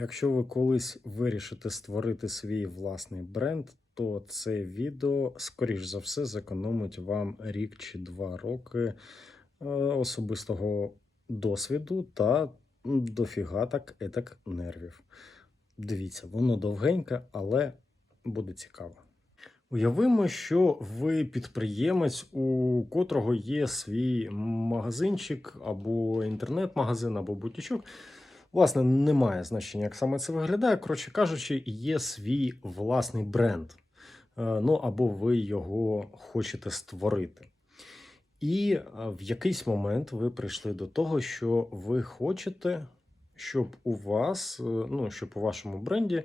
Якщо ви колись вирішите створити свій власний бренд, то це відео, скоріш за все, зекономить вам рік чи два роки е, особистого досвіду та дофіга так етак нервів. Дивіться, воно довгеньке, але буде цікаво. Уявимо, що ви підприємець, у котрого є свій магазинчик або інтернет-магазин, або бутічок. Власне, немає значення, як саме це виглядає. Коротше кажучи, є свій власний бренд. Е, Ну або ви його хочете створити. І е, в якийсь момент ви прийшли до того, що ви хочете, щоб у вас, е, ну, щоб у вашому бренді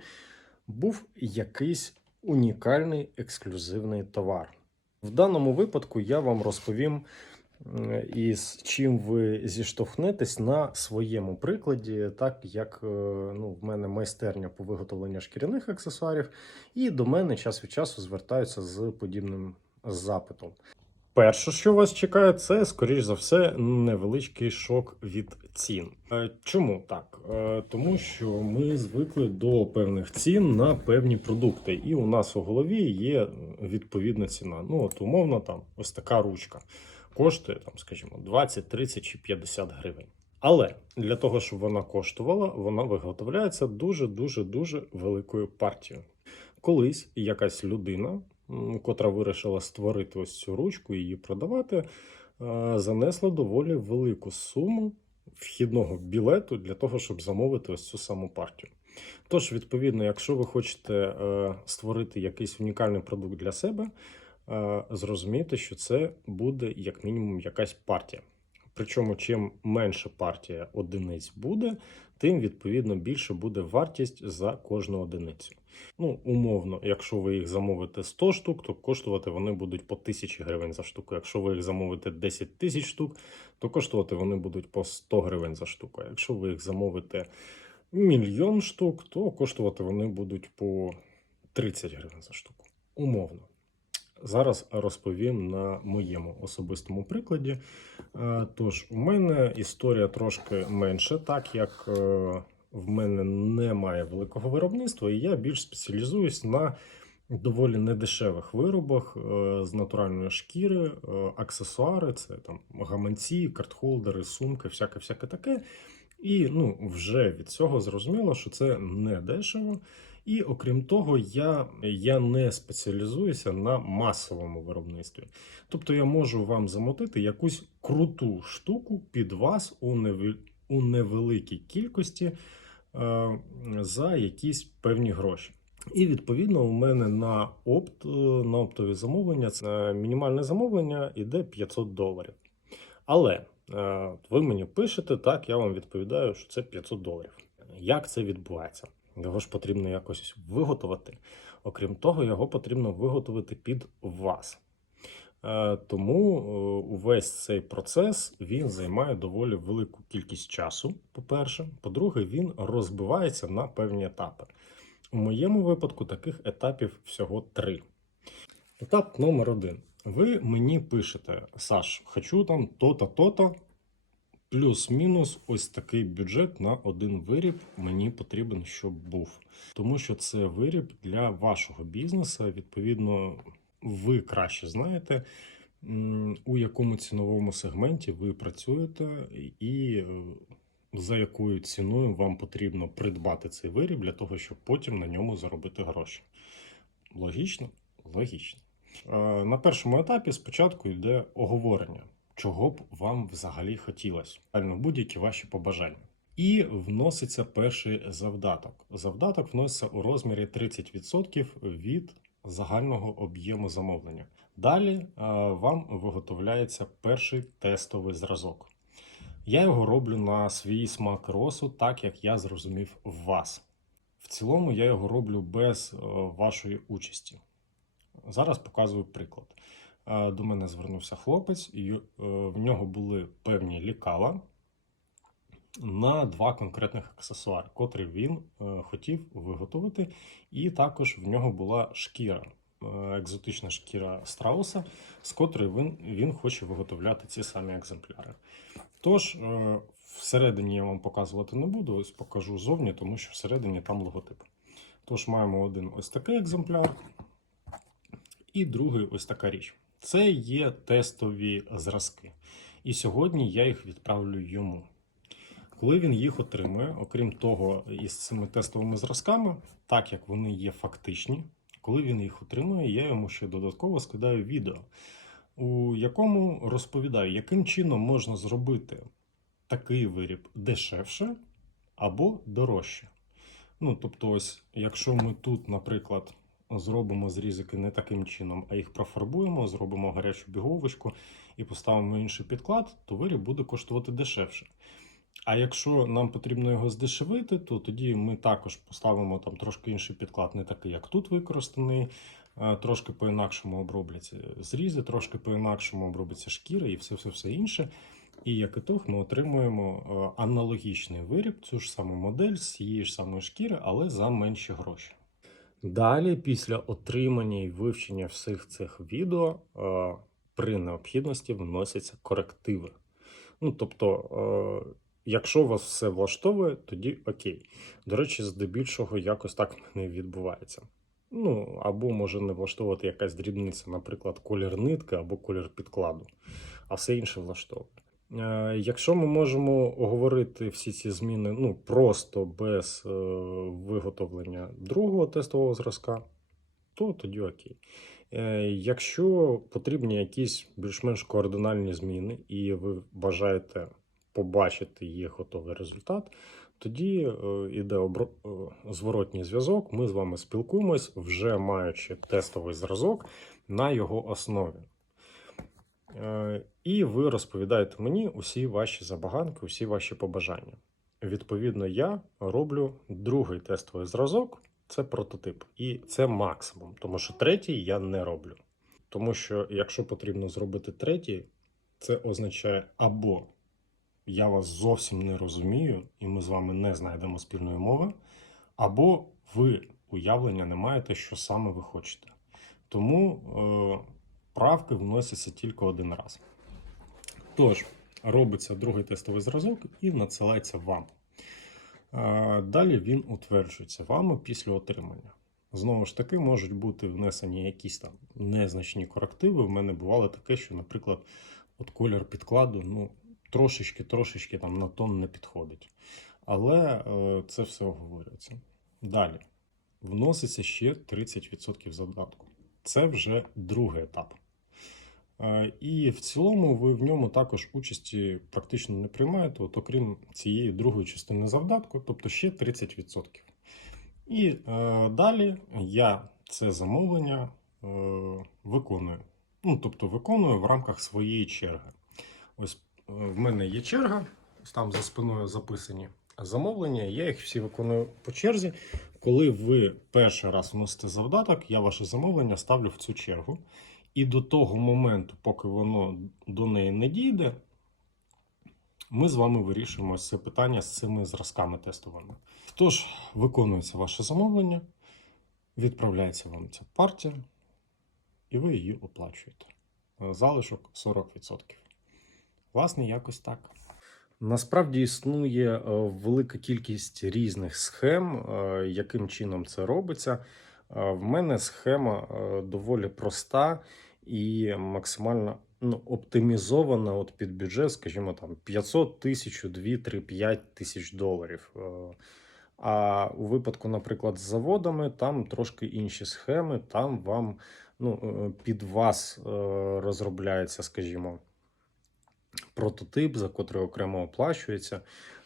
був якийсь унікальний ексклюзивний товар. В даному випадку я вам розповім, м, із чим ви зіштовхнетесь на своєму прикладі, так як е, ну, в мене майстерня по виготовленню шкіряних аксесуарів, і до мене час від часу звертаються з подібним запитом. Перше, що вас чекає, це, скоріш за все, невеличкий шок від цін. Е, Чому так? Е, Тому що ми звикли до певних цін на певні продукти, і у нас у голові є відповідна ціна. Ну, от умовно, там ось така ручка коштує, там, скажімо, 20, 30 чи 50 гривень. Але для того, щоб вона коштувала, вона виготовляється дуже дуже дуже великою партією. Колись якась людина, котра вирішила створити ось цю ручку і її продавати, е, занесла доволі велику суму вхідного білету для того, щоб замовити ось цю саму партію. Тож, відповідно, якщо ви хочете е, створити якийсь унікальний продукт для себе, е, зрозумійте, що це буде як мінімум якась партія. Причому, чим менше партія одиниць буде, тим відповідно більше буде вартість за кожну одиницю. Ну, умовно, якщо ви їх замовите 100 штук, то коштувати вони будуть по 1000 гривень за штуку. Якщо ви їх замовите 10 тисяч штук, то коштувати вони будуть по 100 гривень за штуку. Якщо ви їх замовите мільйон штук, то коштувати вони будуть по 30 гривень за штуку. Умовно. Зараз розповім на моєму особистому прикладі. Е, Тож, у мене історія трошки менше, так як е, в мене немає великого виробництва, і я більш спеціалізуюсь на доволі недешевих виробах е, з натуральної шкіри, аксесуари, це там гаманці, картхолдери, сумки, всяке всяке таке. І ну, вже від цього зрозуміло, що це не дешево. І окрім того, я, я не спеціалізуюся на масовому виробництві. Тобто я можу вам замотити якусь круту штуку під вас у, невел... у невеликій кількості е, за якісь певні гроші. І відповідно у мене на опт, е, на оптові замовлення це мінімальне замовлення іде 500 доларів. Але е, ви мені пишете, так я вам відповідаю, що це 500 доларів. Як це відбувається? Його ж потрібно якось виготовити. Окрім того, його потрібно виготовити під вас. Е, Тому е, увесь цей процес він займає доволі велику кількість часу. По-перше, по-друге, він розбивається на певні етапи. У моєму випадку таких етапів всього три. Етап номер один. Ви мені пишете, Саш, хочу там то-то, то-то, плюс-мінус ось такий бюджет на один виріб мені потрібен, щоб був. Тому що це виріб для вашого бізнесу. Відповідно, ви краще знаєте, у якому ціновому сегменті ви працюєте, і е, за якою ціною вам потрібно придбати цей виріб для того, щоб потім на ньому заробити гроші. Логічно? Логічно. Е, На першому етапі спочатку йде оговорення, чого б вам взагалі хотілося, будь-які ваші побажання. І вноситься перший завдаток. Завдаток вноситься у розмірі 30% від загального об'єму замовлення. Далі е, вам виготовляється перший тестовий зразок. Я його роблю на свій смак росу, так як я зрозумів вас. В цілому я його роблю без е, вашої участі. Зараз показую приклад. До мене звернувся хлопець, і е, в нього були певні лікала на два конкретних аксесуари, котрі він е, хотів виготовити. І також в нього була шкіра, е, екзотична шкіра страуса, з котрої він, він хоче виготовляти ці самі екземпляри. Тож, Всередині я вам показувати не буду, ось покажу зовні, тому що всередині там логотип. Тож маємо один ось такий екземпляр, і другий ось така річ. Це є тестові зразки. І сьогодні я їх відправлю йому. Коли він їх отримує, окрім того, із цими тестовими зразками, так як вони є фактичні, коли він їх отримує, я йому ще додатково скидаю відео, у якому розповідаю, яким чином можна зробити такий виріб дешевше або дорожче. Ну, тобто, ось, якщо ми тут, наприклад, зробимо зрізики не таким чином, а їх профарбуємо, зробимо гарячу біговочку і поставимо інший підклад, то виріб буде коштувати дешевше. А якщо нам потрібно його здешевити, то тоді ми також поставимо там трошки інший підклад, не такий, як тут використаний, е, трошки по-інакшому обробляться зрізи, трошки по-інакшому обробиться шкіра і все, все, все інше. І як ітог ми отримуємо е, аналогічний виріб, цю ж саму модель з цієї ж самої шкіри, але за менші гроші. Далі, після отримання і вивчення всіх цих відео, е, при необхідності вносяться корективи. Ну, тобто, е, якщо вас все влаштовує, тоді окей. До речі, здебільшого якось так і відбувається. Ну, або може не влаштовувати якась дрібниця, наприклад, колір нитки або колір підкладу, а все інше влаштовує. Е, Якщо ми можемо оговорити всі ці зміни ну, просто без е, виготовлення другого тестового зразка, то тоді окей. Е, Якщо потрібні якісь більш-менш координальні зміни, і ви бажаєте побачити їх готовий результат, тоді е, іде обро... зворотній зв'язок. Ми з вами спілкуємось, вже маючи тестовий зразок на його основі. І ви розповідаєте мені усі ваші забаганки, усі ваші побажання. Відповідно, я роблю другий тестовий зразок, це прототип. І це максимум, тому що третій я не роблю. Тому що, якщо потрібно зробити третій, це означає або я вас зовсім не розумію, і ми з вами не знайдемо спільної мови, або ви уявлення не маєте, що саме ви хочете. Тому е, правки вносяться тільки один раз. Тож, робиться другий тестовий зразок і надсилається вам. Далі він утверджується вами після отримання. Знову ж таки, можуть бути внесені якісь там незначні корективи. В мене бувало таке, що, наприклад, от колір підкладу ну, трошечки-трошечки там на тон не підходить. Але е, це все оговорюється. Далі вноситься ще 30% задатку. Це вже другий етап. Е, І в цілому ви в ньому також участі практично не приймаєте, от окрім цієї другої частини завдатку, тобто ще 30%. І е, далі я це замовлення е, виконую. Ну, тобто виконую в рамках своєї черги. Ось е, в мене є черга, там за спиною записані замовлення. Я їх всі виконую по черзі. Коли ви перший раз вносите завдаток, я ваше замовлення ставлю в цю чергу. І до того моменту, поки воно до неї не дійде, ми з вами вирішуємо це питання з цими зразками тестовими. Тож, виконується ваше замовлення, відправляється вам ця партія, і ви її оплачуєте. Залишок 40%. Власне, якось так. Насправді існує е, велика кількість різних схем, е, яким чином це робиться. Е, В мене схема е, доволі проста і максимально ну, оптимізована от під бюджет, скажімо, там 500 тисяч, 2, 3, 5 тисяч доларів. Е, А у випадку, наприклад, з заводами, там трошки інші схеми, там вам ну, під вас розробляється, скажімо, прототип, за котрий окремо оплачується.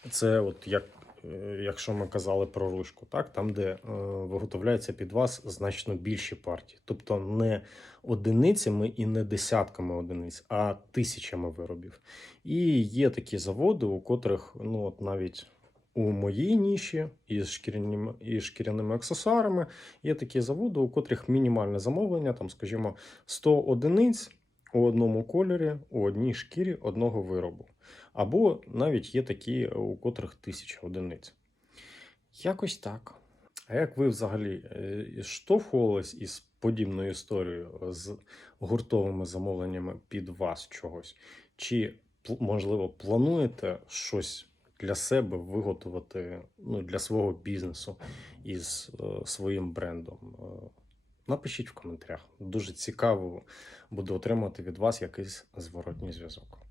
Це от як. Е, Якщо ми казали про ручку, так там, де е, виготовляється під вас значно більші партії, тобто не одиницями і не десятками одиниць, а тисячами виробів. І є такі заводи, у котрих ну от навіть у моїй ніші із шкіряними, і шкіряними аксесуарами є такі заводи, у котрих мінімальне замовлення, там, скажімо, 100 одиниць у одному кольорі, у одній шкірі одного виробу. Або навіть є такі, у котрих тисяча одиниць. Якось так. А як ви взагалі е, штовхувались із подібною історією з гуртовими замовленнями під вас чогось? Чи можливо плануєте щось для себе виготовити ну, для свого бізнесу із е, своїм брендом? Е, Напишіть в коментарях. Дуже цікаво буде отримати від вас якийсь зворотній зв'язок.